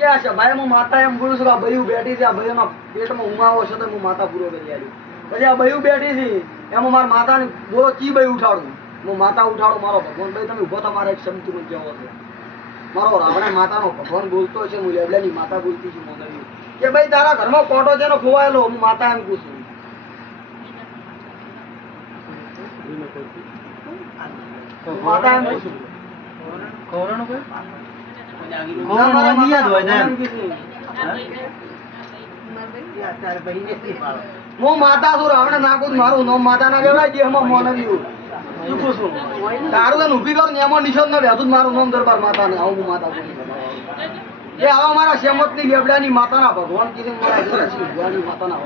કે છે ભાઈ હું માતા એમ બોલું છું કે આ બયું બેઠી છે, આ બયુંના પેટમાં ઉમાવો છે તો હું માતા પૂરો કરી આલી. પછી આ બયું બેઠી છે એમાં મારા માતાને બોલો કી બયું ઉઠાડું, હું માતા ઉઠાડું. મારો ભગવાન ભાઈ તમે ઉભો તમારે એક શબ્દ મને કહેવો છે. મારો રાવણા માતાનો ભગવાન બોલતો છે, હું લેબલાની માતા બોલતી છું મોગલી કે ભાઈ તારા ઘરમાં કોટો છે ખોવાયેલો, હું માતા એમ પૂછું. માતા એમ પૂછું કોરોનો કોઈ હું માતા છું, રાવણ નાખું મારું નામ માતા ના કહેવાય જે એમાં મોનવ્યું ચૂકું છું. તારું એને ઉભી કરું ને એમાં નિશાન ના વ્યાધું મારું નામ દરબાર માતા ને આવું હું માતા છું. એ આવા મારા શેમત ની લેબડાની માતાના ભગવાન કીધું માતાના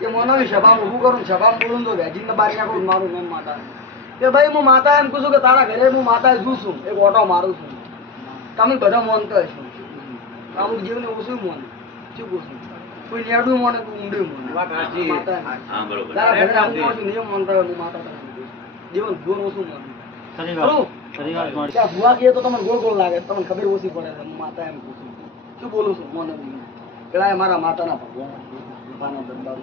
કે મોનવી સભામાં ઊભું કરું, સભામાં બોલું તો વેજીને બહાર નાખું મારું નામ માતા. કે ભાઈ હું માતા એમ કહું છું કે તારા ઘરે હું માતા જોઉં છું, એક ઓટો મારું છું. તમે બધા મોનતો હશો, અમુક જીવને ઓછું મોન ચૂકું છું, કોઈ નેડું મોને કોઈ ઊંડું મોને. તારા ઘરે આવું મોન નિયમ મોનતા હોય હું માતા જીવન ગોળ ઓછું મોન. ભુવા કહીએ તો તમને ગોળ ગોળ લાગે, તમને ખબર ઓછી પડે છે. હું માતા એમ કહું છું, શું બોલું છું મોન પેલા મારા માતાના ભગવાન દરબાર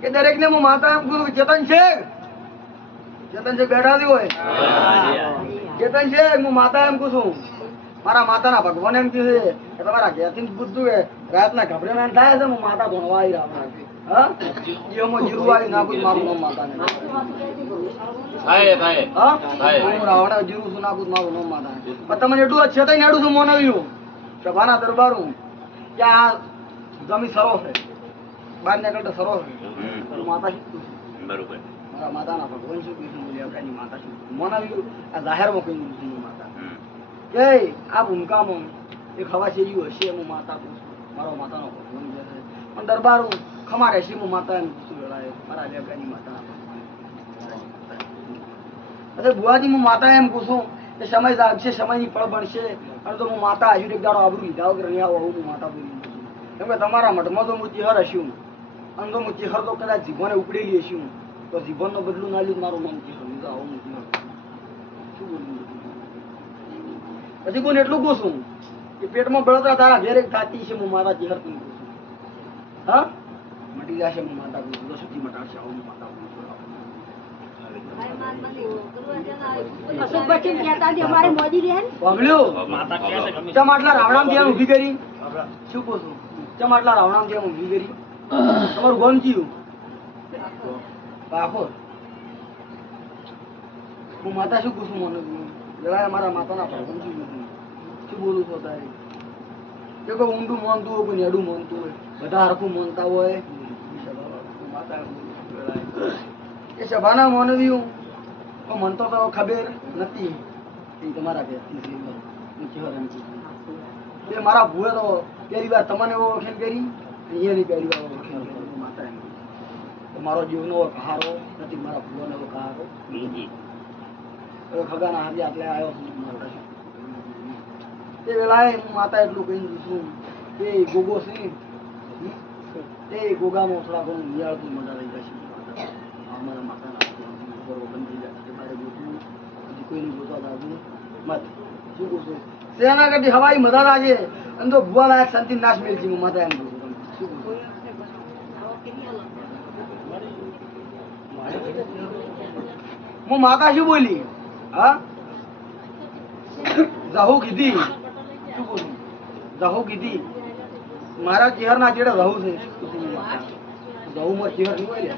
કે દરેક ને હું માતા એમ કહું છું. ચેતન છે, ચેતન છે બેઠા હોય, ચેતન છે હું માતા એમ કહું છું. મારા માતાના ભગવાન એમ કહે છે કે તમારા ઘેરથી પૂછતું કે રાતના ગભરેલા થાય છે, હું માતા ભણવા આવી રહ્યા. હા જીવમાં જીરું આવી નાખું મારું નામ માતાને. હું રાવણ જીરું છું નાખું મારું નામ માતાને. પણ તમને એટલું જ ચેતન એડું છું મોનવ્યું સભાના દરબારું કે આ જમી સરો છે, બહાર નીકળતા સરો છે. માતા શીખતું બરોબર. મારા માતાના ભગવાન શું કીધું લેવડાની માતા શું મોનવ્યું આ જાહેરમાં કહી દીધું માતા કે આ ભૂમિકામાં એક હવા છે એવું હશે હું માતા પૂછું. મારો માતાનો ભગવાન છે પણ દરબાર હું ખમા રહેશે હું માતા એમ પૂછું વેળાએ મારા લેવડાની માતાના ભગવાન. અરે બુઆજી હું માતા એમ પૂછું કે સમય લાગશે, સમયની ફળ બનશે અને તો હું માતા હજુ એક દાડો આબરૂ લીધા વગર નહીં આવું હું માતા બોલી. કેમ કે તમારા મઠમાં તો હું ચિહર હશું અને તો હું ચિહર તો કદાચ જીભોને ઉપડેલી હશું તો જીભનનો બદલું ના લીધું મારું નામ ચિહર લીધું આવું હું ચિહર શું બોલું. પછી કોઈને એટલું પૂછું કે પેટમાં બળતરા તારા ઘેર એક થાતી છે હું મારા ચિહર પૂછું. હા મટી જશે હું માતા પૂછું તો સુધી મટાડશે આવું હું માતા પૂછું. ચમ આટલા રાવણામ ત્યાં ઉભી કરી શું પૂછું, ચમ આટલા રાવણામ ત્યાં ઉભી કરી તમારું ગોમ કયું બાપો. હું માતા શું પૂછું મને જરા મારા માતાના ભગવાન શું બોલું છો તારે કે કોઈ ઊંડું માનતું હોય કોઈ નેડું માનતું હોય બધા હરખું માનતા હોય. માતા એ સભાના માનવ્યું મન તો ખબર નથી એ તમારા ઘેરથી મારા ભૂએ તો પહેલી વાર તમને એવો ઓળખેલ કરી અહીંયાની પહેલી વાર ઓળખેલ કરી માતા એમ મારો જીવનો કહારો નથી, મારા ભૂવાનો એવો કહારો ખગાના હાથે આટલે આવ્યો તે વેલાએ હું માતા એટલું કહી છું એ ગોગો છે એ ગોગાનો થોડા ઘણું નિયાળતું મજા લઈ જશે. અમારા માતાના બંધ થઈ જાય બારે ગોતું કોઈની ગોતવા દાદું મત શું કહું છું તેના કરતી હવાઈ મજા લાગે અને તો ભુવા લાયક શાંતિ નાશ મેળવી હું માતા એમ કહું છું. શું કહું હું માતા શું બોલી હા જાહુ કીધી શું કહું છું જાહુ કીધી મારા ચહેરના જેડે રહું છે જવું માં ચહેર નહીં હોય